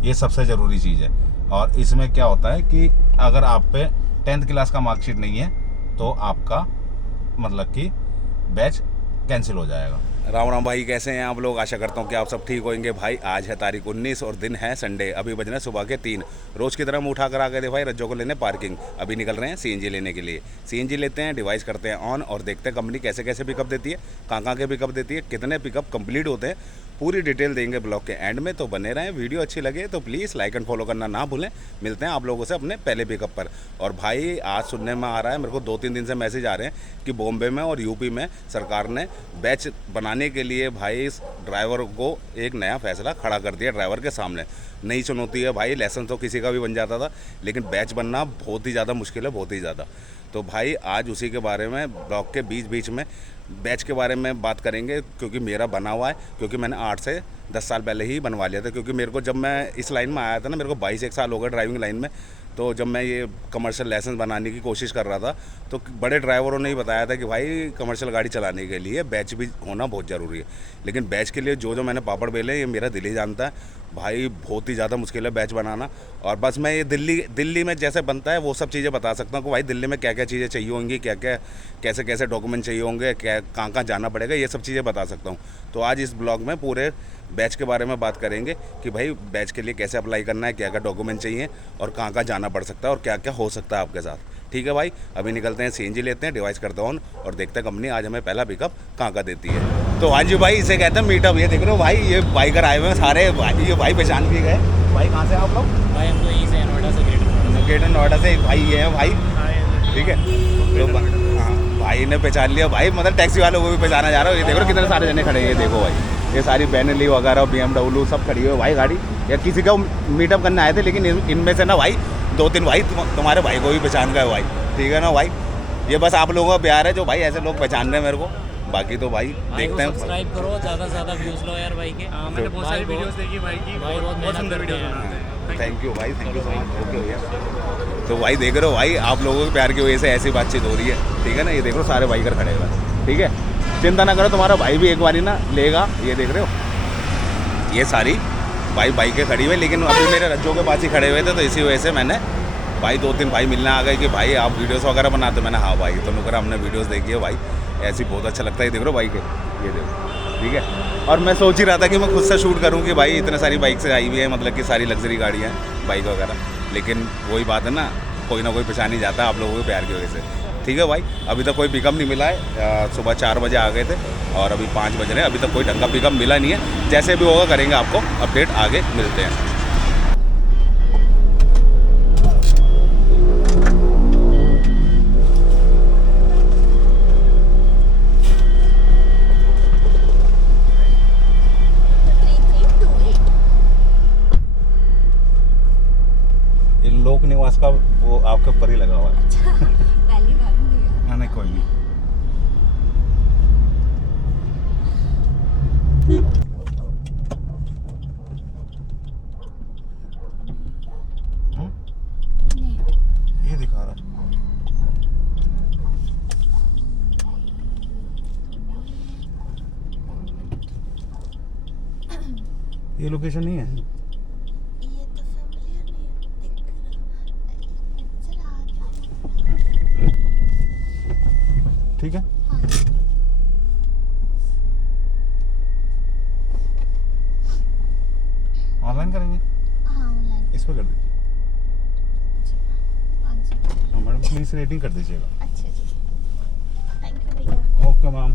ये सबसे ज़रूरी चीज़ है। और इसमें क्या होता है कि अगर आप पे 10th क्लास का मार्कशीट नहीं है तो आपका मतलब कि बैच कैंसिल हो जाएगा। राम राम भाई, कैसे हैं आप लोग? आशा करता हूँ कि आप सब ठीक होंगे। भाई आज है तारीख 19 और दिन है संडे। अभी बज रहे हैं सुबह के 3। रोज़ की तरह हम उठा कर आ गए थे भाई रज्जो को लेने पार्किंग। अभी निकल रहे हैं सीएनजी लेने के लिए। सीएनजी लेते हैं, डिवाइस करते हैं ऑन और देखते हैं कंपनी कैसे कैसे पिकअप देती है, कहाँ के पिकअप देती है, कितने पिकअप कंप्लीट होते हैं। पूरी डिटेल देंगे ब्लॉग के एंड में, तो बने रहें। वीडियो अच्छी लगे तो प्लीज़ लाइक एंड फॉलो करना ना भूलें। मिलते हैं आप लोगों से अपने पहले पिकअप पर। और भाई आज सुनने में आ रहा है, मेरे को 2-3 दिन से मैसेज आ रहे हैं कि बॉम्बे में और यूपी में सरकार ने बैच बनाने के लिए भाई इस ड्राइवर को एक नया फैसला खड़ा कर दिया ड्राइवर के सामने। नई चुनौती है भाई, लाइसेंस तो किसी का भी बन जाता था, लेकिन बैच बनना बहुत ही ज़्यादा मुश्किल है, बहुत ही ज़्यादा। तो भाई आज उसी के बारे में ब्लॉग के बीच बीच में बैच के बारे में बात करेंगे, क्योंकि मेरा बना हुआ है, क्योंकि मैंने 8 से 10 साल पहले ही बनवा लिया था। क्योंकि मेरे को जब मैं इस लाइन में आया था ना, मेरे को 22 साल हो गए ड्राइविंग लाइन में। तो जब मैं ये कमर्शियल लाइसेंस बनाने की कोशिश कर रहा था तो बड़े ड्राइवरों ने ही बताया था कि भाई कमर्शियल गाड़ी चलाने के लिए बैच भी होना बहुत ज़रूरी है। लेकिन बैच के लिए जो मैंने पापड़ बेले, ये मेरा दिल ही जानता है भाई, बहुत ही ज़्यादा मुश्किल है बैच बनाना। और बस मैं ये दिल्ली में जैसे बनता है वो सब चीज़ें बता सकता हूँ कि भाई दिल्ली में क्या क्या चीज़ें चाहिए होंगी, क्या क्या कैसे कैसे डॉक्यूमेंट चाहिए होंगे, क्या कहाँ जाना पड़ेगा, ये सब चीज़ें बता सकता हूँ। तो आज इस ब्लॉग में पूरे बैच के बारे में बात करेंगे कि भाई बैच के लिए कैसे अप्लाई करना है, क्या क्या डॉक्यूमेंट चाहिए और कहाँ जाना पड़ सकता है और क्या क्या हो सकता है आपके साथ। ठीक है भाई, अभी निकलते हैं, सीएनजी लेते हैं, डिवाइस करते हैं ऑन और देखते हैं कंपनी आज हमें पहला पिकअप कहाँ देती है। तो हाँ जी भाई, इसे कहते हैं मीटअप। ये देख रहे हो भाई, ये बाइकर आए हुए हैं सारे भाई, ये भाई पहचान भी गए। भाई कहाँ से आप लोग? भाई हम तो यहीं से नोएडा से, ग्रेटर नोएडा से। भाई ये हैं भाई, ठीक है। तो हाँ भाई ने पहचान लिया भाई, मतलब टैक्सी वालों को भी पहचाना जा रहा है। ये देखो कितने सारे जने खड़े हैं, ये देखो भाई, ये सारी बेनली वगैरह BMW सब खड़ी हुई है भाई गाड़ी। या किसी का मीटअप करने आए थे, लेकिन इनमें से ना भाई 2-3 भाई तुम्हारे भाई को भी पहचान गए भाई, ठीक है ना भाई। ये बस आप लोगों का प्यार है जो भाई ऐसे लोग पहचान रहे हैं मेरे को। बाकी तो भाई देखते हैं। सब्सक्राइब करो, ज़्यादा से ज़्यादा व्यूज़ लो यार भाई के। मैंने बहुत सारी वीडियोस देखी भाई की, बहुत सुंदर वीडियोस बनाते हैं। थैंक यू भाई, thank you so much. Okay भैया। तो भाई देख रहे हो भाई, आप लोगों के प्यार की वजह से ऐसी बातचीत हो रही है, ठीक है ना। ये देख रहे हो सारे बाइकर खड़े हुए हैं, ठीक है। चिंता ना करो, तुम्हारा भाई भी एक बारी ना लेगा। ये देख रहे हो ये सारी बाइकें खड़ी हुई, लेकिन अभी मेरे रज्जों के पास ही खड़े हुए थे, तो इसी वजह से मैंने भाई 2-3 भाई मिलने आ गए कि भाई आप वीडियोस वगैरह बनाते। मैंने हाँ भाई, तो नुकरा हमने वीडियोस देखी है भाई, ऐसी बहुत अच्छा लगता है। देख रहे हो बाइक है, ये देखो, ठीक है। और मैं सोच ही रहा था कि मैं खुद से शूट करूं कि भाई इतने सारी बाइक से आई हुई है, मतलब कि सारी लग्जरी गाड़ियाँ बाइक वगैरह। लेकिन वही बात है ना, कोई ना कोई पहचान ही जाता है आप लोगों के प्यार की वजह से, ठीक है भाई। अभी तक कोई पिकअप नहीं मिला है। सुबह 4 बजे आ गए थे और अभी 5 बज रहे हैं, अभी तक कोई ढंग का पिकअप मिला नहीं है। जैसे भी होगा करेंगे आपको अपडेट, आगे मिलते हैं। लोक निवास का वो आपके ऊपर ही लगा हुआ है। अच्छा, पहली बार भैया। हाँ नहीं, कोई नहीं। ये दिखा रहा ये लोकेशन नहीं है। ठीक है, ऑनलाइन करेंगे। हाँ ऑनलाइन। इस पर कर दीजिए। हाँ मैडम, प्लीज रेटिंग कर दीजिएगा। अच्छा जी, थैंक यू भैया। Okay ma'am,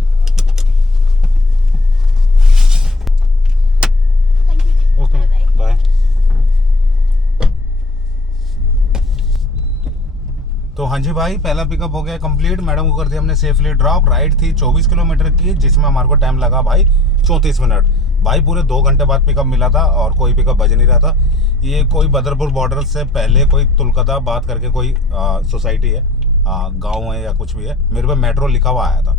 thank you. Okay bye. तो हाँ जी भाई, पहला पिकअप हो गया कंप्लीट। मैडम को कर दिया हमने सेफली ड्रॉप। राइड थी 24 किलोमीटर की, जिसमें हमारे को टाइम लगा भाई 34 मिनट। भाई पूरे 2 घंटे बाद पिकअप मिला था और कोई पिकअप बज नहीं रहा था। ये कोई बदरपुर बॉर्डर से पहले कोई तुलकदा बात करके कोई सोसाइटी है, गाँव है या कुछ भी है। मेरे पे मेट्रो लिखा हुआ आया था,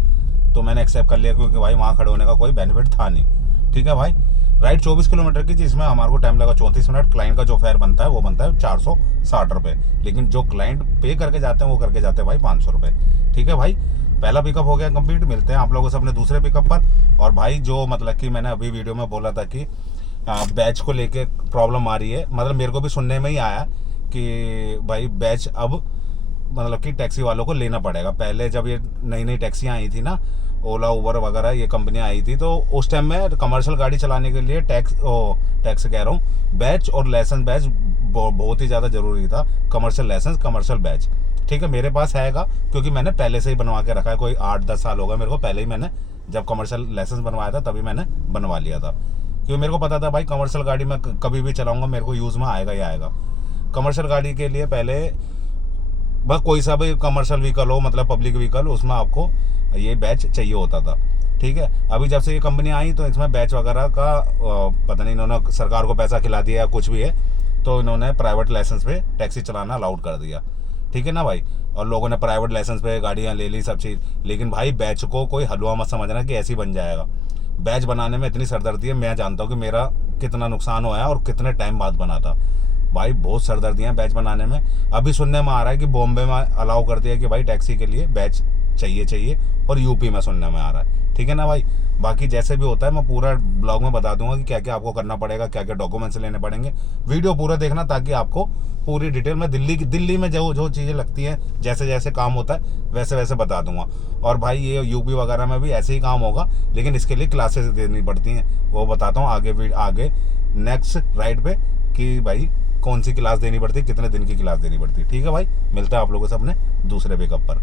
तो मैंने एक्सेप्ट कर लिया, क्योंकि भाई वहाँ खड़े होने का कोई बेनिफिट था नहीं। ठीक है भाई, राइड 24 किलोमीटर की, जिसमें हमारे को टाइम लगा 34 मिनट। क्लाइंट का जो फेयर बनता है वो बनता है 460 रुपये, लेकिन जो क्लाइंट पे करके जाते हैं वो करके जाते हैं भाई 500 रुपये। ठीक है भाई, पहला पिकअप हो गया कंप्लीट। मिलते हैं आप लोगों से अपने दूसरे पिकअप पर। और भाई जो मतलब कि मैंने अभी वीडियो में बोला था कि बैच को लेके प्रॉब्लम आ रही है। मतलब मेरे को भी सुनने में ही आया कि भाई बैच अब मतलब कि टैक्सी वालों को लेना पड़ेगा। पहले जब ये नई नई टैक्सियाँ आई थी ना, ओला उबर वगैरह ये कंपनियाँ आई थी, तो उस टाइम में कमर्शियल गाड़ी चलाने के लिए टैक्स कह रहा हूँ, बैच और लाइसेंस बैच बहुत ही ज़्यादा ज़रूरी था। कमर्शियल लाइसेंस, कमर्शियल बैच, ठीक है, मेरे पास हैगा क्योंकि मैंने पहले से ही बनवा के रखा है। कोई 8-10 साल हो गए मेरे को, पहले ही मैंने जब कमर्शियल लाइसेंस बनवाया था तभी मैंने बनवा लिया था, क्योंकि मेरे को पता था भाई कमर्शियल गाड़ी में कभी भी चलाऊँगा मेरे को यूज़ में आएगा ही आएगा। कमर्शियल गाड़ी के लिए पहले बस कोई सा भी कमर्शियल व्हीकल हो, मतलब पब्लिक व्हीकल, उसमें आपको ये बैच चाहिए होता था, ठीक है। अभी जब से ये कंपनी आई तो इसमें बैच वगैरह का पता नहीं, इन्होंने सरकार को पैसा खिला दिया या कुछ भी है, तो इन्होंने प्राइवेट लाइसेंस पे टैक्सी चलाना अलाउड कर दिया, ठीक है ना भाई। और लोगों ने प्राइवेट लाइसेंस पे गाड़ियाँ ले ली, सब चीज़। लेकिन भाई बैच को कोई हलवा मत समझना कि ऐसे ही बन जाएगा। बैच बनाने में इतनी सरदर्दी है, मैं जानता हूँ कि मेरा कितना नुकसान हुआ है और कितने टाइम बाद बना था भाई। बहुत सरदर्दियाँ हैं बैच बनाने में। अभी सुनने में आ रहा है कि बॉम्बे में अलाउ कर दिया कि भाई टैक्सी के लिए बैच चाहिए, और यूपी में सुनने में आ रहा है, ठीक है ना भाई। बाकी जैसे भी होता है मैं पूरा ब्लॉग में बता दूंगा कि क्या क्या आपको करना पड़ेगा, क्या क्या डॉक्यूमेंट्स लेने पड़ेंगे। वीडियो पूरा देखना ताकि आपको पूरी डिटेल में दिल्ली में जो चीज़ें लगती हैं, जैसे जैसे काम होता है वैसे वैसे बता दूंगा। और भाई ये यूपी वगैरह में भी ऐसे ही काम होगा, लेकिन इसके लिए क्लासेस देनी पड़ती हैं, वो बताता हूँ आगे नेक्स्ट राइड पे कि भाई कौन सी क्लास देनी पड़ती है, कितने दिन की क्लास देनी पड़ती है, ठीक है भाई। मिलता है आप लोगों से अपने दूसरे पिकअप पर।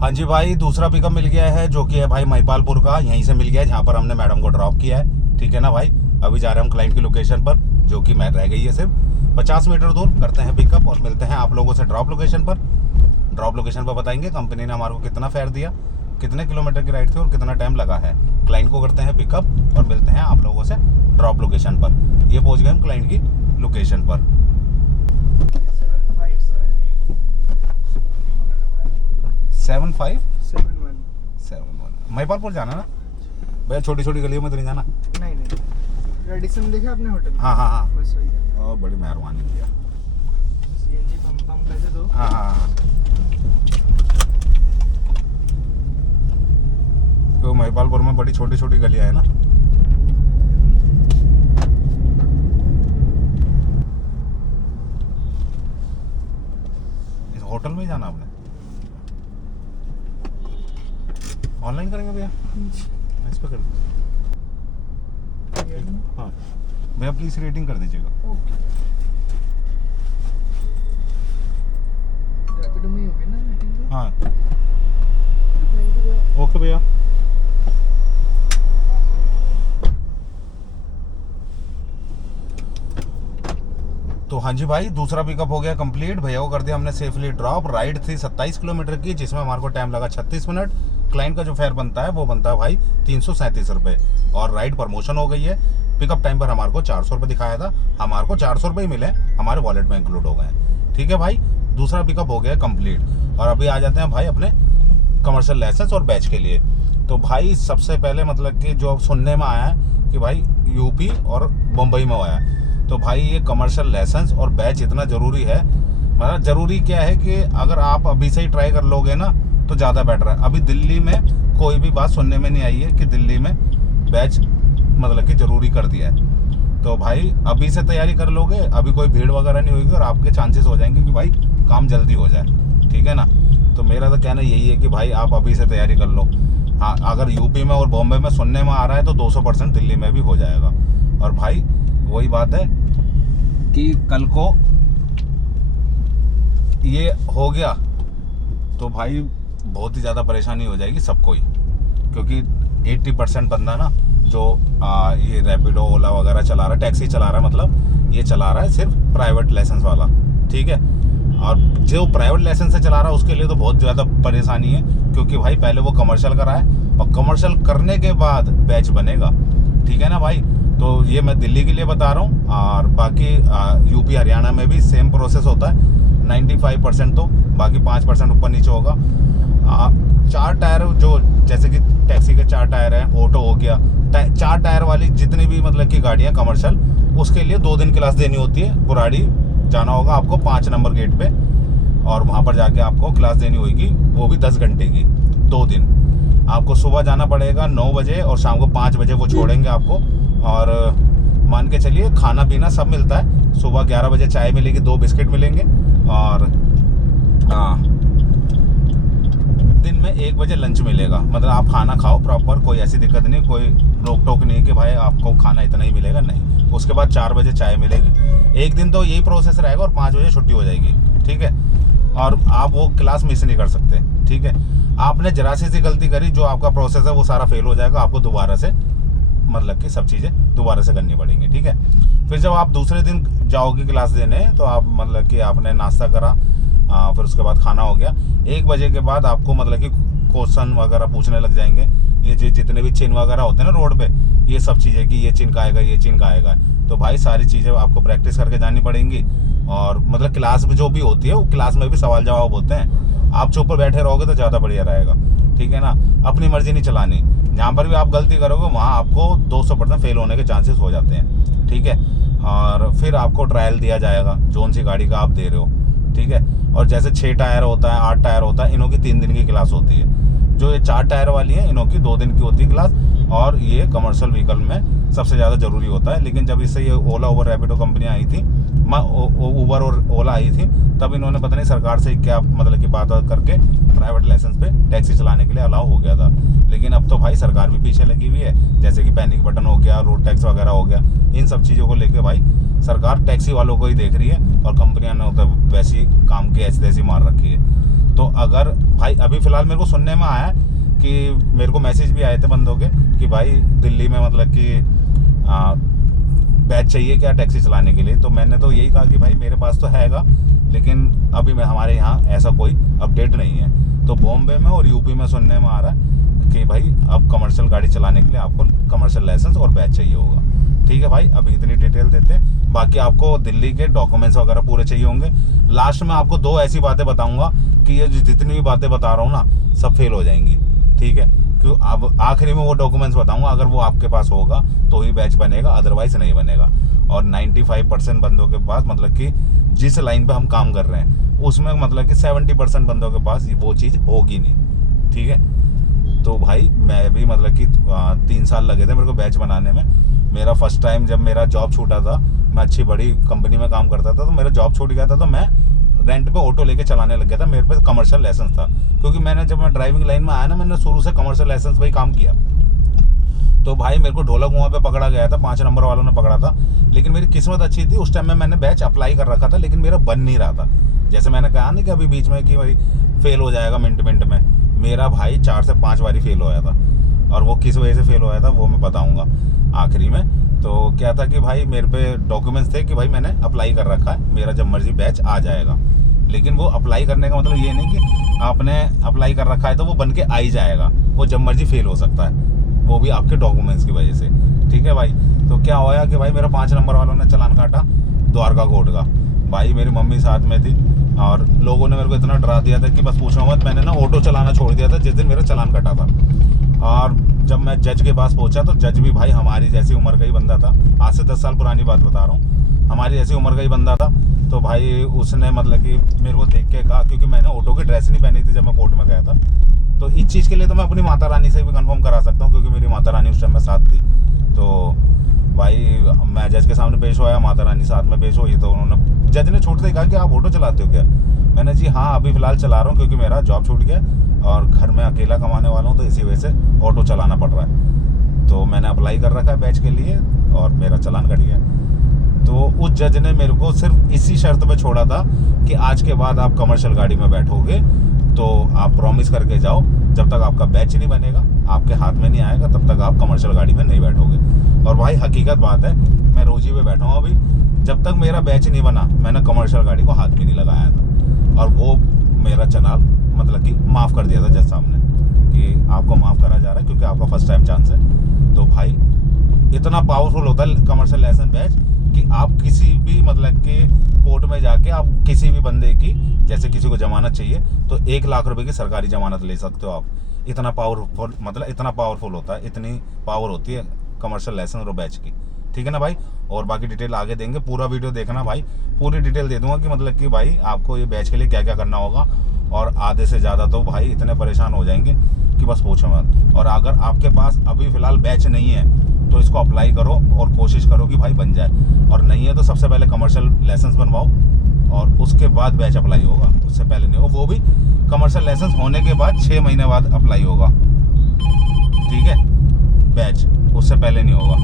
हाँ जी भाई, दूसरा पिकअप मिल गया है जो कि है भाई महिपालपुर का, यहीं से मिल गया है जहाँ पर हमने मैडम को ड्रॉप किया है, ठीक है ना भाई। अभी जा रहे हैं हम क्लाइंट की लोकेशन पर, जो कि मैं रह गई है सिर्फ 50 मीटर दूर। करते हैं पिकअप और मिलते हैं आप लोगों से ड्रॉप लोकेशन पर। ड्रॉप लोकेशन पर बताएंगे कंपनी ने हमारे को कितना फेयर दिया, कितने किलोमीटर की राइड थी और कितना टाइम लगा है। क्लाइंट को करते हैं पिकअप और मिलते हैं आप लोगों से ड्रॉप लोकेशन पर। ये पहुँच गए हम क्लाइंट की लोकेशन पर। 7571 महिपालपुर जाना ना भैया, छोटी छोटी गलियों में तो नहीं जाना। नहीं रेडिसन देखा आपने होटल? हाँ हाँ हाँ, बस वही है। बड़ी मेहरबानी किया। सीएनजी पंप पैसे दो। हाँ हाँ हाँ, तो महिपालपुर में बड़ी छोटी छोटी गलियाँ है ना। इस होटल में ही जाना आपने? ऑनलाइन करेंगे भैया? इस पे कर दो। हाँ भैया प्लीज रेटिंग कर दीजिएगा। ओके, रैपिडो में ही होगी ना रेटिंग? हाँ थैंक यू भैया। ओके भैया। तो हाँ जी भाई, दूसरा पिकअप हो गया कंप्लीट। भैया को कर दिया हमने सेफली ड्रॉप। राइड थी 27 किलोमीटर की, जिसमें हमारे को टाइम लगा 36 मिनट। क्लाइंट का जो फेयर बनता है वो बनता है भाई 337 रुपये, और राइड प्रमोशन हो गई है। पिकअप टाइम पर हमारे को 400 रुपये दिखाया था, हमारे को 400 रुपये ही मिले, हमारे वॉलेट में इंक्लूड हो गए, ठीक है भाई। दूसरा पिकअप हो गया कंप्लीट। और अभी आ जाते हैं भाई अपने कमर्शियल लाइसेंस और बैच के लिए। तो भाई सबसे पहले मतलब कि जो सुनने में आया है कि भाई यूपी और मुंबई में आया, तो भाई ये कमर्शियल लाइसेंस और बैच इतना ज़रूरी है। मतलब ज़रूरी क्या है कि अगर आप अभी से ही ट्राई कर लोगे ना तो ज़्यादा बेटर है। अभी दिल्ली में कोई भी बात सुनने में नहीं आई है कि दिल्ली में बैच मतलब कि ज़रूरी कर दिया है। तो भाई अभी से तैयारी कर लोगे, अभी कोई भीड़ वगैरह नहीं होगी और आपके चांसेस हो जाएंगे कि भाई काम जल्दी हो जाए, ठीक है ना। तो मेरा तो कहना यही है कि भाई आप अभी से तैयारी कर लो। हाँ, अगर यूपी में और बॉम्बे में सुनने में आ रहा है तो 200% दिल्ली में भी हो जाएगा। और भाई वही बात है कि कल को ये हो गया तो भाई बहुत ही ज़्यादा परेशानी हो जाएगी सबको ही, क्योंकि 80% बंदा ना जो ये रैपिडो ओला वगैरह चला रहा है, टैक्सी चला रहा है, मतलब ये चला रहा है सिर्फ प्राइवेट लाइसेंस वाला, ठीक है। और जो प्राइवेट लाइसेंस से चला रहा है उसके लिए तो बहुत ज़्यादा परेशानी है, क्योंकि भाई पहले वो कमर्शियल कराए और कमर्शियल करने के बाद बैच बनेगा, ठीक है ना भाई। तो ये मैं दिल्ली के लिए बता रहा हूँ, और बाकी यूपी हरियाणा में भी सेम प्रोसेस होता है। 95% तो, बाकी 5% ऊपर नीचे होगा। 4 टायर जो जैसे कि टैक्सी के 4 टायर हैं, ऑटो हो गया, 4 टायर वाली जितनी भी मतलब की गाड़ियाँ कमर्शियल, उसके लिए 2 दिन क्लास देनी होती है। बुराड़ी जाना होगा आपको 5 नंबर गेट पे, और वहाँ पर जाके आपको क्लास देनी होगी, वो भी 10 घंटे की, 2 दिन। आपको सुबह जाना पड़ेगा 9 बजे और शाम को 5 बजे वो छोड़ेंगे आपको, और मान के चलिए खाना पीना सब मिलता है। सुबह 11 बजे चाय मिलेगी, 2 बिस्किट मिलेंगे, और दिन में 1 बजे लंच मिलेगा। मतलब आप खाना खाओ प्रॉपर, कोई ऐसी दिक्कत नहीं, कोई रोक टोक नहीं कि भाई आपको खाना इतना ही मिलेगा, नहीं। उसके बाद 4 बजे चाय मिलेगी। एक दिन तो यही प्रोसेस रहेगा और 5 बजे छुट्टी हो जाएगी, ठीक है। और आप वो क्लास मिस नहीं कर सकते, ठीक है। आपने जरा सी गलती करी, जो आपका प्रोसेस है वो सारा फेल हो जाएगा। आपको दोबारा से मतलब कि सब चीज़ें दोबारा से करनी पड़ेंगी, ठीक है। फिर जब आप दूसरे दिन जाओगे क्लास देने, तो आप मतलब कि आपने नाश्ता करा, फिर उसके बाद खाना हो गया। 1 बजे के बाद आपको मतलब कि क्वेश्चन वगैरह पूछने लग जाएंगे। ये जितने भी चिन्ह वगैरह होते हैं ना रोड पे, ये सब चीज़ें कि ये चिन्ह का आएगा, ये चिन्ह का आएगा। तो भाई सारी चीज़ें आपको प्रैक्टिस करके जानी पड़ेंगी। और मतलब क्लास में जो भी होती है वो क्लास में भी सवाल जवाब होते हैं। आप चुप पर बैठे रहोगे तो ज़्यादा बढ़िया रहेगा, ठीक है ना। अपनी मर्जी नहीं चलानी। जहाँ पर भी आप गलती करोगे वहाँ आपको 200% फेल होने के चांसेस हो जाते हैं, ठीक है। और फिर आपको ट्रायल दिया जाएगा, जोन सी गाड़ी का आप दे रहे हो, ठीक है। और जैसे 6 टायर होता है, 8 टायर होता है, इनों की 3 दिन की क्लास होती है। जो ये 4 टायर वाली है, इनों की 2 दिन की होती है क्लास। और ये कमर्शियल व्हीकल में सबसे ज़्यादा ज़रूरी होता है। लेकिन जब इससे ये ओला उबर रैपिडो कंपनियाँ आई थी, उबर और ओला आई थी, तब इन्होंने पता नहीं सरकार से क्या मतलब की बात करके प्राइवेट लाइसेंस पे टैक्सी चलाने के लिए अलाउ हो गया था। लेकिन अब तो भाई सरकार भी पीछे लगी हुई है। जैसे कि पैनिक बटन हो गया, रोड टैक्स वगैरह हो गया, इन सब चीज़ों को लेके भाई सरकार टैक्सी वालों को ही देख रही है। और कंपनियां ने तो वैसी काम की ऐसी तैसी मार रखी है। तो अगर भाई अभी फ़िलहाल मेरे को सुनने में आया कि मेरे को मैसेज भी आए थे बंदों के कि भाई दिल्ली में मतलब कि बैच चाहिए क्या टैक्सी चलाने के लिए। तो मैंने तो यही कहा कि भाई मेरे पास तो हैगा, लेकिन अभी हमारे यहाँ ऐसा कोई अपडेट नहीं है। तो बॉम्बे में और यूपी में सुनने में आ रहा है कि भाई अब कमर्शियल गाड़ी चलाने के लिए आपको कमर्शियल लाइसेंस और बैच चाहिए होगा, ठीक है भाई। अभी इतनी डिटेल देते हैं। बाकी आपको दिल्ली के डॉक्यूमेंट्स वगैरह पूरे चाहिए होंगे। लास्ट में आपको 2 ऐसी बातें बताऊंगा कि ये जितनी भी बातें बता रहा हूँ ना, सब फेल हो जाएंगी, ठीक है। क्यों अब आखिरी में वो डॉक्यूमेंट्स बताऊंगा, अगर वो आपके पास होगा तो ही बैच बनेगा, अदरवाइज नहीं बनेगा। और 95% बंदों के पास मतलब कि जिस लाइन पे हम काम कर रहे हैं उसमें मतलब कि 70% बंदों के पास वो चीज़ होगी नहीं, ठीक है। तो भाई मैं भी मतलब कि 3 साल लगे थे मेरे को बैच बनाने में। मेरा फर्स्ट टाइम जब मेरा जॉब छूटा था, मैं अच्छी बड़ी कंपनी में काम करता था, तो मेरा जॉब छूट गया था, तो मैं रेंट पे ऑटो लेके चलाने लग गया था। मेरे पे कमर्शियल लाइसेंस था, क्योंकि मैंने जब मैं ड्राइविंग लाइन में आया ना, मैंने शुरू से कमर्शियल लाइसेंस पे ही काम किया। तो भाई मेरे को ढोलक कुआं पे पकड़ा गया था, 5 नंबर वालों ने पकड़ा था। लेकिन मेरी किस्मत अच्छी थी, उस टाइम में मैंने बैच अप्लाई कर रखा था, लेकिन मेरा बन नहीं रहा था। जैसे मैंने कहा ना कि अभी बीच में कि भाई फेल हो जाएगा मिनट में, मेरा भाई 4 से 5 बारी फेल होया था। और वो किस वजह से फेल होया था वो मैं बताऊँगा आखिरी में। तो क्या था कि भाई मेरे पे डॉक्यूमेंट्स थे कि भाई मैंने अप्लाई कर रखा है, मेरा जब मर्जी बैच आ जाएगा। लेकिन वो अप्लाई करने का मतलब ये नहीं कि आपने अप्लाई कर रखा है तो वो बन के आ ही जाएगा, वो जब मर्जी फेल हो सकता है, वो भी आपके डॉक्यूमेंट्स की वजह से, ठीक है भाई। तो क्या होया कि भाई मेरा 5 नंबर वालों ने चालान काटा द्वारका कोर्ट का। भाई मेरी मम्मी साथ में थी और लोगों ने मेरे को इतना डरा दिया था कि बस पूछो मत। मैंने ना ऑटो चलाना छोड़ दिया था जिस दिन मेरा चालान कटा था। और जब मैं जज के पास पहुंचा तो जज भी भाई हमारी जैसी उम्र का ही बंदा था। आज से 10 साल पुरानी बात बता रहा हूँ, हमारी जैसी उम्र का ही बंदा था। तो भाई उसने मतलब कि मेरे को देख के कहा, क्योंकि मैंने ऑटो की ड्रेस नहीं पहनी थी जब मैं कोर्ट में गया था। तो इस चीज़ के लिए तो मैं अपनी माता रानी से भी कंफर्म करा सकता हूँ, क्योंकि मेरी माता रानी उस टाइम में साथ थी। तो भाई मैं जज के सामने पेश हुआ, माता रानी साथ में पेश हुई। तो उन्होंने जज ने छूटते ही कहा कि आप ऑटो चलाते हो क्या? मैंने जी हाँ अभी फ़िलहाल चला रहा हूँ, क्योंकि मेरा जॉब छूट गया और घर में अकेला कमाने वाला हूँ, तो इसी वजह से ऑटो चलाना पड़ रहा है। तो मैंने अप्लाई कर रखा है बैच के लिए और मेरा चालान कट गया। तो उस जज ने मेरे को सिर्फ इसी शर्त पे छोड़ा था कि आज के बाद आप कमर्शियल गाड़ी में बैठोगे तो आप प्रॉमिस करके जाओ, जब तक आपका बैच नहीं बनेगा, आपके हाथ में नहीं आएगा, तब तक आप कमर्शियल गाड़ी में नहीं बैठोगे। और भाई हकीकत बात है, मैं रोजी पे बैठा हूँ अभी, जब तक मेरा बैच नहीं बना मैंने कमर्शियल गाड़ी को हाथ भी नहीं लगाया था। और वो मेरा चालान मतलब कि माफ़ कर दिया था जज साहब ने कि आपको माफ़ करा जा रहा है क्योंकि आपका फर्स्ट टाइम चांस है। तो भाई इतना पावरफुल होता है कमर्शियल लाइसेंस बैच कि आप किसी भी मतलब कि कोर्ट में जाके आप किसी भी बंदे की, जैसे किसी को जमानत चाहिए तो 1 लाख रुपए की सरकारी जमानत ले सकते हो आप। इतना पावरफुल मतलब इतना पावरफुल होता है, इतनी पावर होती है कमर्शियल लाइसेंस और बैच की, ठीक है ना भाई। और बाकी डिटेल आगे देंगे, पूरा वीडियो देखना भाई, पूरी डिटेल दे दूंगा कि मतलब कि भाई आपको ये बैच के लिए क्या क्या करना होगा। और आधे से ज़्यादा तो भाई इतने परेशान हो जाएंगे कि बस पूछो मत। और अगर आपके पास अभी फ़िलहाल बैच नहीं है तो इसको अप्लाई करो और कोशिश करो कि भाई बन जाए, और नहीं है तो सबसे पहले कमर्शियल लाइसेंस बनवाओ और उसके बाद बैच अप्लाई होगा, उससे पहले नहीं होगा। वो भी कमर्शियल लाइसेंस होने के बाद 6 महीने बाद अप्लाई होगा, ठीक है, बैच, उससे पहले नहीं होगा।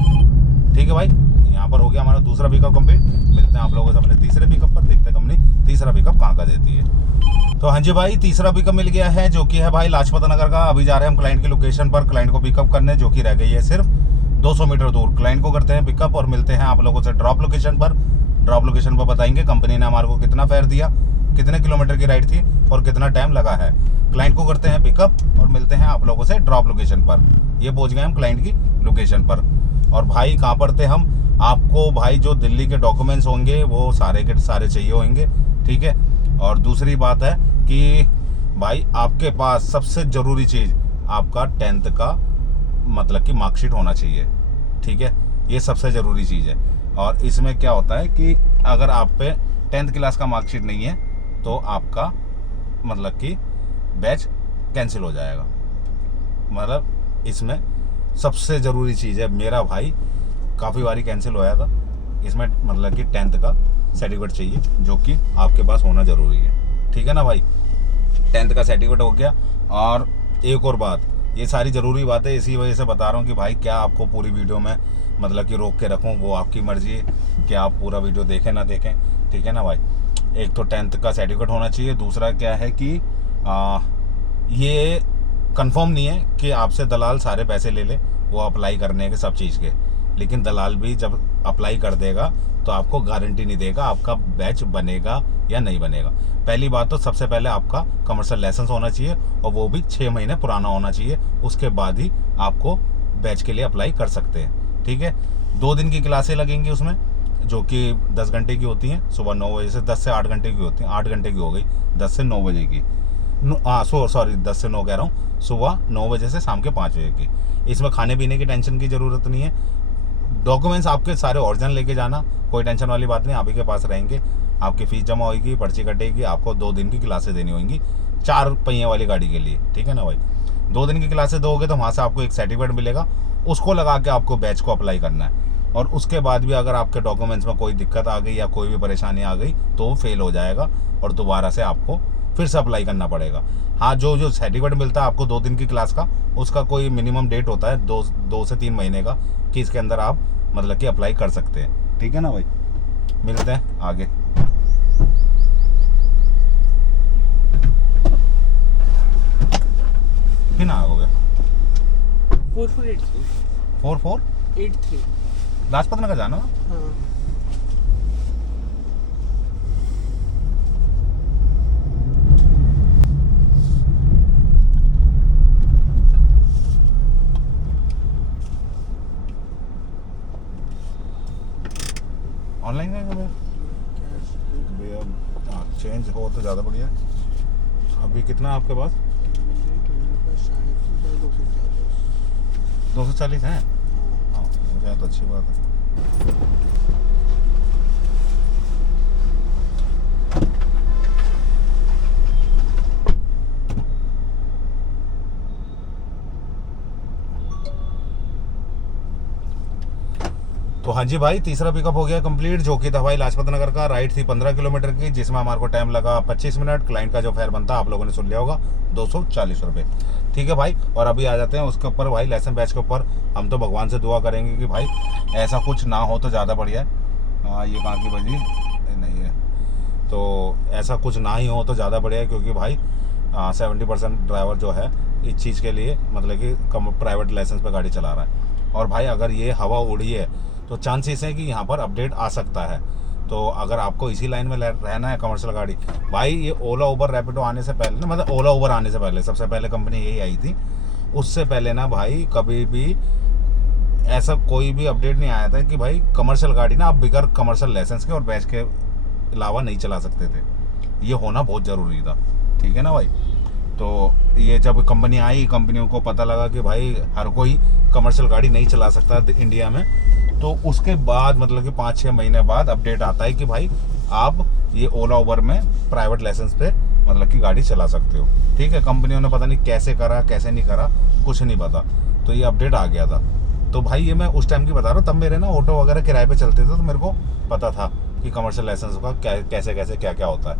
ठीक है भाई, यहाँ पर हो गया हमारा दूसरा पिकअप कंप्लीट। मिलते हैं आप लोगों से अपने तीसरे पिकअप पर, देखते हैं कंपनी तीसरा पिकअप कहाँ का देती है। तो हाँ जी भाई, तीसरा पिकअप मिल गया है जो कि है भाई लाजपत नगर का। अभी जा रहे हैं हम क्लाइंट की लोकेशन पर क्लाइंट को पिकअप करने, जो कि रह गई है सिर्फ 200 मीटर दूर। क्लाइंट को करते हैं पिकअप और मिलते हैं आप लोगों से ड्रॉप लोकेशन पर। ड्रॉप लोकेशन पर बताएंगे कंपनी ने हमारे को कितना फेयर दिया, कितने किलोमीटर की राइड थी और कितना टाइम लगा है। क्लाइंट को करते हैं पिकअप और मिलते हैं आप लोगों से ड्रॉप लोकेशन पर। ये पहुंच गए हम क्लाइंट की लोकेशन पर। और भाई कहाँ पर थे हम, आपको भाई जो दिल्ली के डॉक्यूमेंट्स होंगे वो सारे के सारे चाहिए होंगे, ठीक है। और दूसरी बात है कि भाई आपके पास सबसे ज़रूरी चीज़ आपका 10th का मतलब कि मार्कशीट होना चाहिए, ठीक है, ये सबसे ज़रूरी चीज़ है। और इसमें क्या होता है कि अगर आप पे 10th क्लास का मार्कशीट नहीं है तो आपका मतलब कि बैच कैंसिल हो जाएगा। मतलब इसमें सबसे ज़रूरी चीज़ है, मेरा भाई काफ़ी बारी कैंसिल होया था, इसमें मतलब कि 10th का सर्टिफिकेट चाहिए जो कि आपके पास होना ज़रूरी है, ठीक है ना भाई। 10th का सर्टिफिकेट हो गया। और एक और बात, ये सारी ज़रूरी बातें इसी वजह से बता रहा हूँ कि भाई क्या आपको पूरी वीडियो में मतलब कि रोक के रखूँ, वो आपकी मर्जी है कि आप पूरा वीडियो देखें ना देखें, ठीक है ना भाई। एक तो 10th का सर्टिफिकेट होना चाहिए, दूसरा क्या है कि ये कंफर्म नहीं है कि आपसे दलाल सारे पैसे ले ले वो अप्लाई करने के सब चीज़ के, लेकिन दलाल भी जब अप्लाई कर देगा तो आपको गारंटी नहीं देगा आपका बैच बनेगा या नहीं बनेगा। पहली बात तो सबसे पहले आपका कमर्शियल लाइसेंस होना चाहिए और वो भी 6 महीने पुराना होना चाहिए, उसके बाद ही आपको बैच के लिए अप्लाई कर सकते हैं, ठीक है। 2 दिन की क्लासें लगेंगी उसमें जो कि 10 घंटे की होती हैं, सुबह 9 बजे से 10 से 8 घंटे की होती हैं। 8 घंटे की हो गई, 10 से 9 बजे की, हाँ सॉरी 10 से 9 कह रहा हूँ, सुबह 9 बजे से शाम के 5 बजे की। इसमें खाने पीने की टेंशन की ज़रूरत नहीं है। डॉक्यूमेंट्स आपके सारे ओरिजिनल लेके जाना, कोई टेंशन वाली बात नहीं, आप ही के पास रहेंगे। आपकी फ़ीस जमा होगी, पर्ची कटेगी, आपको 2 दिन की क्लासें देनी होंगी 4 पहिए वाली गाड़ी के लिए, ठीक है ना भाई। 2 दिन की क्लासें दोगे तो वहाँ से आपको एक सर्टिफिकेट मिलेगा, उसको लगा के आपको बैच को अप्लाई करना है। और उसके बाद भी अगर आपके डॉक्यूमेंट्स में कोई दिक्कत आ गई या कोई भी परेशानी आ गई तो वो फेल हो जाएगा और दोबारा से आपको फिर से अप्लाई करना पड़ेगा। हाँ, जो सर्टिफिकेट मिलता है आपको 2 दिन की क्लास का, उसका कोई मिनिमम डेट होता है 2 से 3 महीने का कि इसके अंदर आप मतलब कि अप्लाई कर सकते हैं, ठीक है ना भाई। मिलते हैं आगे। फिर ना हो गया 4483 4483 लाजपत नगर जाना। हाँ। ऑनलाइन है भैया, हाँ चेंज हो तो ज़्यादा बढ़िया। अभी कितना है आपके पास? 240 है, हाँ हो जाए तो अच्छी बात है। तो हाँ जी भाई, तीसरा पिकअप हो गया कंप्लीट जो कि था भाई लाजपत नगर का। राइड थी 15 किलोमीटर की, जिसमें हमारे को टाइम लगा 25 मिनट। क्लाइंट का जो फेयर बनता आप लोगों ने सुन लिया होगा 240 रुपये, ठीक है भाई। और अभी आ जाते हैं उसके ऊपर भाई लाइसेंस बैच के ऊपर। हम तो भगवान से दुआ करेंगे कि भाई ऐसा कुछ ना हो तो ज़्यादा बढ़िया है। हाँ ये कहाँ की बजी नहीं है, तो ऐसा कुछ ना ही हो तो ज़्यादा बढ़िया है, क्योंकि भाई 70% ड्राइवर जो है इस चीज़ के लिए मतलब कि प्राइवेट लाइसेंस पे गाड़ी चला रहा है। और भाई अगर ये हवा उड़ी है तो चांसेस है कि यहाँ पर अपडेट आ सकता है। तो अगर आपको इसी लाइन में रहना है कमर्शियल गाड़ी, भाई ये ओला उबर रैपिडो आने से पहले ना, मतलब ओला उबर आने से पहले सबसे पहले कंपनी यही आई थी। उससे पहले ना भाई कभी भी ऐसा कोई भी अपडेट नहीं आया था कि भाई कमर्शियल गाड़ी ना आप बिगर कमर्शियल लाइसेंस के और बैच के अलावा नहीं चला सकते थे। ये होना बहुत ज़रूरी था, ठीक है ना भाई। तो ये जब कंपनी आई, कंपनियों को पता लगा कि भाई हर कोई कमर्शियल गाड़ी नहीं चला सकता इंडिया में, तो उसके बाद मतलब कि 5-6 महीने बाद अपडेट आता है कि भाई आप ये ओला उबर में प्राइवेट लाइसेंस पे मतलब कि गाड़ी चला सकते हो, ठीक है। कंपनियों ने पता नहीं कैसे करा कैसे नहीं करा, कुछ नहीं पता, तो ये अपडेट आ गया था। तो भाई ये मैं उस टाइम की बता रहा हूँ, तब मेरे ना ऑटो वगैरह किराए पे चलते थे, तो मेरे को पता था कि कमर्शियल लाइसेंस का कैसे कैसे क्या क्या होता है।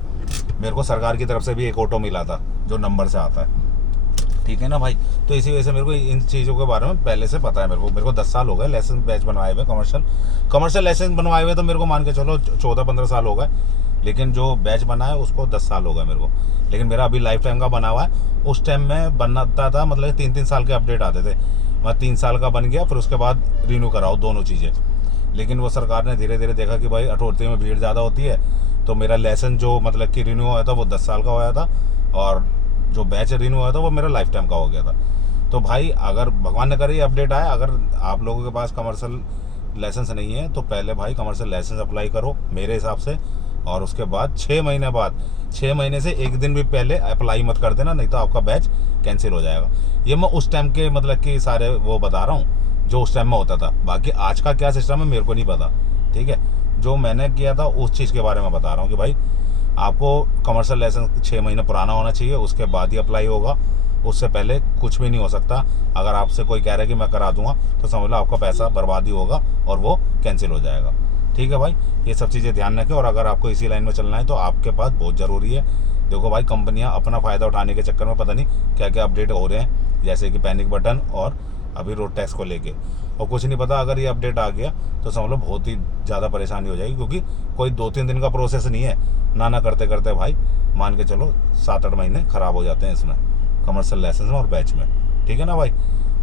मेरे को सरकार की तरफ से भी एक ऑटो मिला था जो नंबर से आता है, ठीक है ना भाई। तो इसी वजह से मेरे को इन चीज़ों के बारे में पहले से पता है। मेरे को 10 साल हो गए लाइसेंस बैच बनवाए हुए, कमर्शियल लाइसेंस बनवाए हुए तो मेरे को मान के चलो 14-15 साल हो गए, लेकिन जो बैच बना है उसको 10 साल हो गए मेरे को। लेकिन मेरा अभी लाइफ टाइम का बना हुआ है। उस टाइम में बनता था, मतलब 3-3 साल के अपडेट आते थे। मैं 3 साल का बन गया, फिर उसके बाद रिन्यू कराओ दोनों चीज़ें। लेकिन वो सरकार ने धीरे धीरे देखा कि भाई अठौती में भीड़ ज़्यादा होती है, तो मेरा लाइसेंस जो मतलब कि रिन्यू हुआ था वो 10 साल का हुआ था, और जो बैच रिन्यू हुआ था वो मेरा लाइफ टाइम का हो गया था। तो भाई अगर भगवान न करे अपडेट आए, अगर आप लोगों के पास कमर्शियल लाइसेंस नहीं है तो पहले भाई कमर्शियल लाइसेंस अप्लाई करो मेरे हिसाब से, और उसके बाद 6 महीने बाद, 6 महीने से एक दिन भी पहले अप्लाई मत कर देना, नहीं तो आपका बैच कैंसिल हो जाएगा। ये मैं उस टाइम के मतलब कि सारे वो बता रहा हूँ जो उस टाइम में होता था। बाकी आज का क्या सिस्टम है मेरे को नहीं पता, ठीक है। जो मैंने किया था उस चीज़ के बारे में बता रहा हूँ कि भाई आपको कमर्शियल लाइसेंस 6 महीने पुराना होना चाहिए, उसके बाद ही अप्लाई होगा, उससे पहले कुछ भी नहीं हो सकता। अगर आपसे कोई कह रहा है कि मैं करा दूंगा तो समझ लो आपका पैसा बर्बाद ही होगा और वो कैंसिल हो जाएगा, ठीक है भाई। ये सब चीज़ें ध्यान रखें। और अगर आपको इसी लाइन में चलना है तो आपके पास बहुत ज़रूरी है, देखो भाई कंपनियां अपना फ़ायदा उठाने के चक्कर में पता नहीं क्या क्या अपडेट हो रहे हैं, जैसे कि पैनिक बटन और अभी रोड टैक्स को लेके, और कुछ नहीं पता अगर ये अपडेट आ गया तो समझ लो बहुत ही ज़्यादा परेशानी हो जाएगी, क्योंकि कोई 2-3 दिन का प्रोसेस नहीं है। ना करते करते भाई मान के चलो 7-8 महीने ख़राब हो जाते हैं इसमें, कमर्शियल लाइसेंस में और बैच में, ठीक है ना भाई।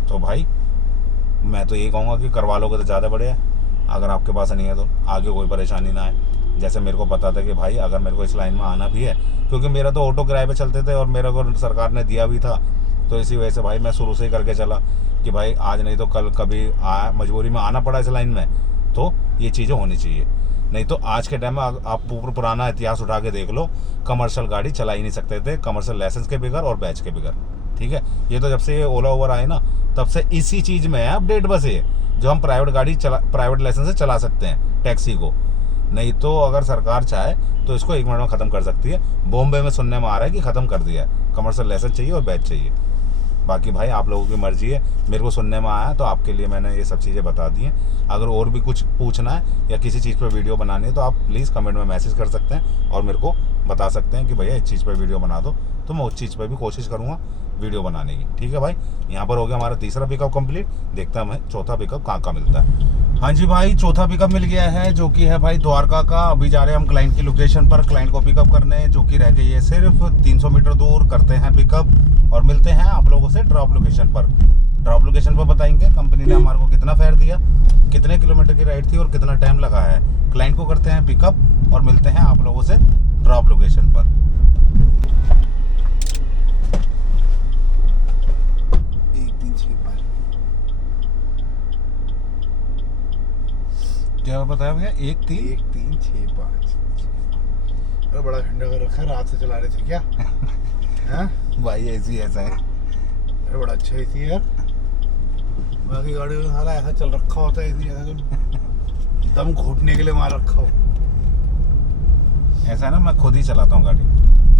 तो भाई मैं तो यही कहूँगा कि करवा लोगे तो ज़्यादा बढ़िया है। अगर आपके पास नहीं है तो आगे कोई परेशानी ना आए। जैसे मेरे को पता था कि भाई अगर मेरे को इस लाइन में आना भी है, क्योंकि मेरा तो ऑटो किराए पे चलते थे और मेरे को सरकार ने दिया भी था, तो इसी वजह से भाई मैं शुरू से ही करके चला कि भाई आज नहीं तो कल कभी मजबूरी में आना पड़ा इस लाइन में, तो ये चीज़ें होनी चाहिए। नहीं तो आज के टाइम में आप पुराना इतिहास उठा के देख लो, कमर्शियल गाड़ी चला ही नहीं सकते थे कमर्शियल लाइसेंस के बगैर और बैच के बगैर, ठीक है। ये तो जब से ये ओला ओवर आए ना तब से इसी चीज़ में है अपडेट, बस ये जो हम प्राइवेट गाड़ी प्राइवेट लाइसेंस से चला सकते हैं टैक्सी को। नहीं तो अगर सरकार चाहे तो इसको 1 मिनट में ख़त्म कर सकती है। बॉम्बे में सुनने में आ रहा है कि ख़त्म कर दिया है, कमर्शियल लाइसेंस चाहिए और बैच चाहिए। बाकी भाई आप लोगों की मर्जी है, मेरे को सुनने में आया तो आपके लिए मैंने ये सब चीज़ें बता दी हैं। अगर और भी कुछ पूछना है या किसी चीज़ पर वीडियो बनानी है तो आप प्लीज़ कमेंट में मैसेज कर सकते हैं और मेरे को बता सकते हैं कि भैया इस चीज़ पर वीडियो बना दो, तो मैं उस चीज़ पर भी कोशिश करूँगा वीडियो बनाने की, ठीक है भाई। यहाँ पर हो गया हमारा 3रा पिकअप कंप्लीट। देखता हमें 4था पिकअप कहाँ मिलता है। हाँ जी भाई 4था पिकअप मिल गया है, जो कि है भाई द्वारका का। अभी जा रहे हैं हम क्लाइंट की लोकेशन पर क्लाइंट को पिकअप करने, जो कि रह गई है सिर्फ 300 मीटर दूर। करते हैं पिकअप और मिलते हैं आप लोगों से ड्रॉप लोकेशन पर। ड्रॉप लोकेशन पर बताएंगे कंपनी ने हमारे को कितना फेयर दिया, कितने किलोमीटर की राइड थी और कितना टाइम लगा है। क्लाइंट को करते हैं पिकअप और मिलते हैं आप लोगों से ड्रॉप लोकेशन पर। क्या बताया भैया? 1-3-6-5। अरे बड़ा ठंडा कर रखा है, रात से चला रहे थे क्या? हैं? भाई ऐसी ऐसा है। अरे बड़ा अच्छा एसी है यार। बाकी गाड़ी में साला ऐसा चल रखा होता है एसी, ऐसा तो दम घुटने के लिए मार रखा हो। ऐसा है ना, मैं खुद ही चलाता हूँ गाड़ी।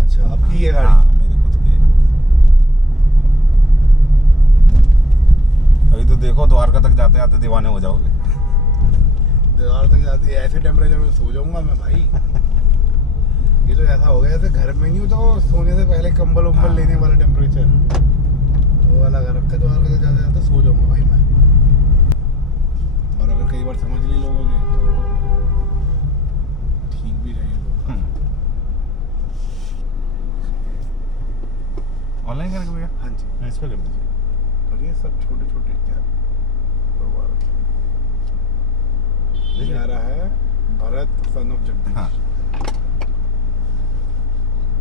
अच्छा आपकी ये गाड़ी? हाँ मेरी खुद की है। अभी तो देखो द्वारका तक जाते जाते दीवाने हो जाओगे। दीवार तक जाती है, ऐसे टेम्परेचर में सो जाऊंगा मैं भाई। ये तो ऐसा हो गया जैसे घर में नहीं होता वो सोने से पहले कंबल उम्बल लेने वाला टेम्परेचर, वो वाला घर रखा। द्वारका तक जाते जाते सो जाऊंगा भाई मैं। और अगर कई बार समझ ली लोगों ने तो ठीक भी रहेगा। ऑनलाइन करके भैया? हाँ जी इस पर कर दीजिए। और ये सब छोटे छोटे क्या ये आ रहा है भरत सन ऑफ जगदीश। हाँ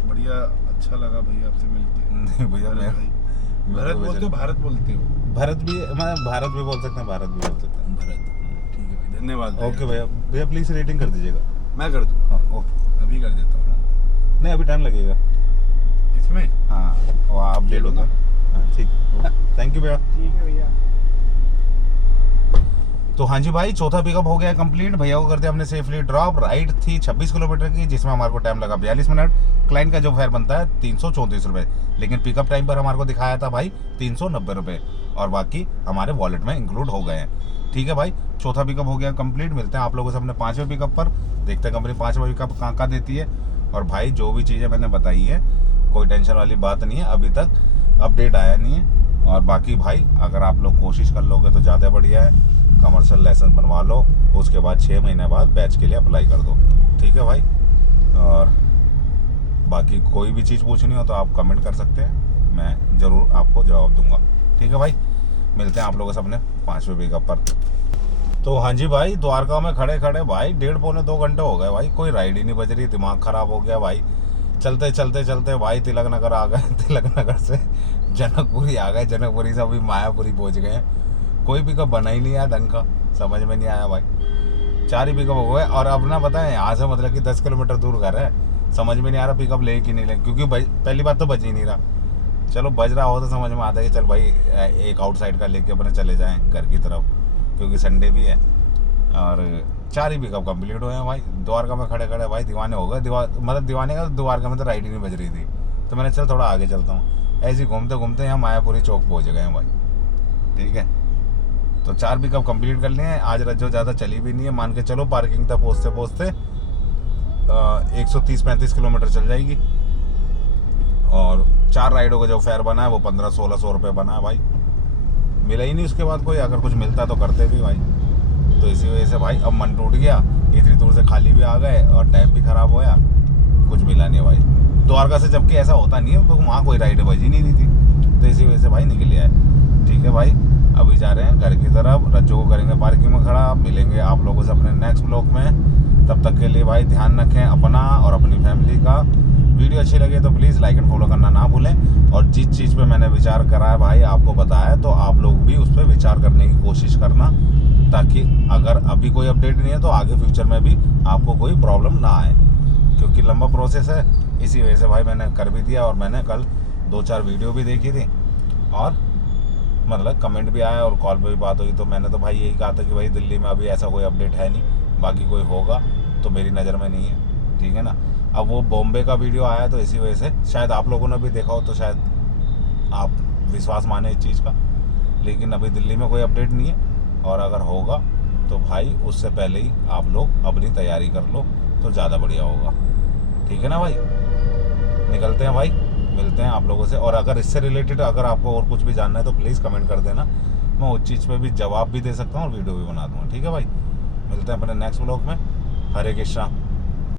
बढ़िया, अच्छा लगा भैया आपसे मिलके। नहीं भैया मैं भरत बोलते हो भारत बोलते हो? भारत भी, मैं भारत भी बोल सकते हैं, भारत भी बोल सकते हैं। भरत, ठीक है भाई, धन्यवाद। ओके भैया। भैया प्लीज़ रेटिंग कर दीजिएगा। मैं कर दूँ? हाँ ओके, अभी कर देता हूँ। नहीं अभी टाइम लगेगा इसमें। हाँ वो अपडेट होता है। हाँ ठीक, थैंक यू भैया। ठीक है भैया। तो हाँ जी भाई, चौथा पिकअप हो गया कंप्लीट। भैया को करते हमने सेफली ड्रॉप। राइड थी 26 किलोमीटर की, जिसमें हमारे को टाइम लगा 42 मिनट। क्लाइंट का जो फेयर बनता है 334 रुपये, लेकिन पिकअप टाइम पर हमारे को दिखाया था भाई 390 रुपये, और बाकी हमारे वॉलेट में इंक्लूड हो गए हैं। ठीक है भाई, चौथा पिकअप हो गया कंप्लीट। मिलते हैं आप लोगों से अपने 5वें पिकअप पर। देखते हैं कंपनी 5वां पिकअप कहाँ कहाँ देती है। और भाई जो भी चीज़ें मैंने बताई है, कोई टेंशन वाली बात नहीं है, अभी तक अपडेट आया नहीं है। और बाकी भाई अगर आप लोग कोशिश कर लोगे तो ज़्यादा बढ़िया है। कमर्शियल लाइसेंस बनवा लो, उसके बाद 6 महीने बाद बैच के लिए अप्लाई कर दो। ठीक है भाई, और बाकी कोई भी चीज़ पूछनी हो तो आप कमेंट कर सकते हैं, मैं ज़रूर आपको जवाब दूंगा। ठीक है भाई, मिलते हैं आप लोगों से अपने 5वें पिकअप पर। तो हाँ जी भाई, द्वारका में खड़े खड़े भाई 1.5-2 घंटे हो गए भाई, कोई राइड ही नहीं बज रही। दिमाग ख़राब हो गया भाई। चलते चलते चलते भाई तिलक नगर आ गए। तिलक नगर से जनकपुरी आ गए, जनकपुरी से अभी मायापुरी पहुंच गए हैं। कोई पिकअप बना ही नहीं आया ढंग का, समझ में नहीं आया भाई। 4 ही पिकअप हो गए, और अब ना पता है यहाँ से मतलब कि 10 किलोमीटर दूर घर है। समझ में नहीं आ रहा पिकअप ले कि नहीं ले, क्योंकि पहली बात तो बज ही नहीं रहा। चलो बज रहा हो तो समझ में आता है कि चल भाई एक आउटसाइड का लेके अपने चले जाएँ घर की तरफ, क्योंकि संडे भी है। और 4 ही पिकअप कंप्लीट हुए हैं भाई। द्वारका में खड़े खड़े भाई दीवाने हो गए। मतलब दीवाने का, द्वारका में तो राइड ही नहीं बज रही थी, तो मैंने चल थोड़ा आगे चलता हूँ। ऐसे ही घूमते घूमते यहाँ मायापुरी चौक पहुँच गए हैं भाई। ठीक है, तो 4 पिकअप कंप्लीट कर लिए हैं। आज रज्जो ज़्यादा चली भी नहीं है, मान के चलो पार्किंग तक पहुँचते पहुँचते 130-135 किलोमीटर चल जाएगी। और 4 राइडों का जो फेयर बना है वो 1500-1600 रुपये बना है भाई। मिला ही नहीं उसके बाद कोई, अगर कुछ मिलता तो करते भी भाई। तो इसी वजह से भाई अब मन टूट गया। इतनी दूर से खाली भी आ गए और टाइम भी ख़राब होया, कुछ मिला नहीं भाई। द्वारका से जबकि ऐसा होता नहीं है, तो वहाँ कोई राइड बज ही नहीं रही थी, तो इसी वजह से भाई निकल आए। ठीक है भाई, अभी जा रहे हैं घर की तरफ। रज्जो को करेंगे पार्किंग में खड़ा। मिलेंगे आप लोगों से अपने नेक्स्ट ब्लॉग में। तब तक के लिए भाई ध्यान रखें अपना और अपनी फैमिली का। वीडियो अच्छी लगे तो प्लीज़ लाइक एंड फॉलो करना ना भूलें। और जिस चीज़ पे मैंने विचार करा है भाई, आपको बताया, तो आप लोग भी उस पर विचार करने की कोशिश करना, ताकि अगर अभी कोई अपडेट नहीं है तो आगे फ्यूचर में भी आपको कोई प्रॉब्लम ना आए, क्योंकि लंबा प्रोसेस है। इसी वजह से भाई मैंने कर भी दिया। और मैंने कल 2-4 वीडियो भी देखी थी, और मतलब कमेंट भी आया और कॉल पे भी बात हुई। तो मैंने तो भाई यही कहा था कि भाई दिल्ली में अभी ऐसा कोई अपडेट है नहीं, बाकी कोई होगा तो मेरी नज़र में नहीं है। ठीक है ना। अब वो बॉम्बे का वीडियो आया तो इसी वजह से शायद आप लोगों ने भी देखा हो, तो शायद आप विश्वास माने इस चीज़ का। लेकिन अभी दिल्ली में कोई अपडेट नहीं है, और अगर होगा तो भाई उससे पहले ही आप लोग अपनी तैयारी कर लो तो ज़्यादा बढ़िया होगा। ठीक है ना भाई, निकलते हैं भाई, मिलते हैं आप लोगों से। और अगर इससे रिलेटेड अगर आपको और कुछ भी जानना है तो प्लीज़ कमेंट कर देना, मैं उस चीज़ पे भी जवाब भी दे सकता हूँ और वीडियो भी बना दूँगा। ठीक है भाई, मिलते हैं अपने नेक्स्ट ब्लॉग में। हरे कृष्णा।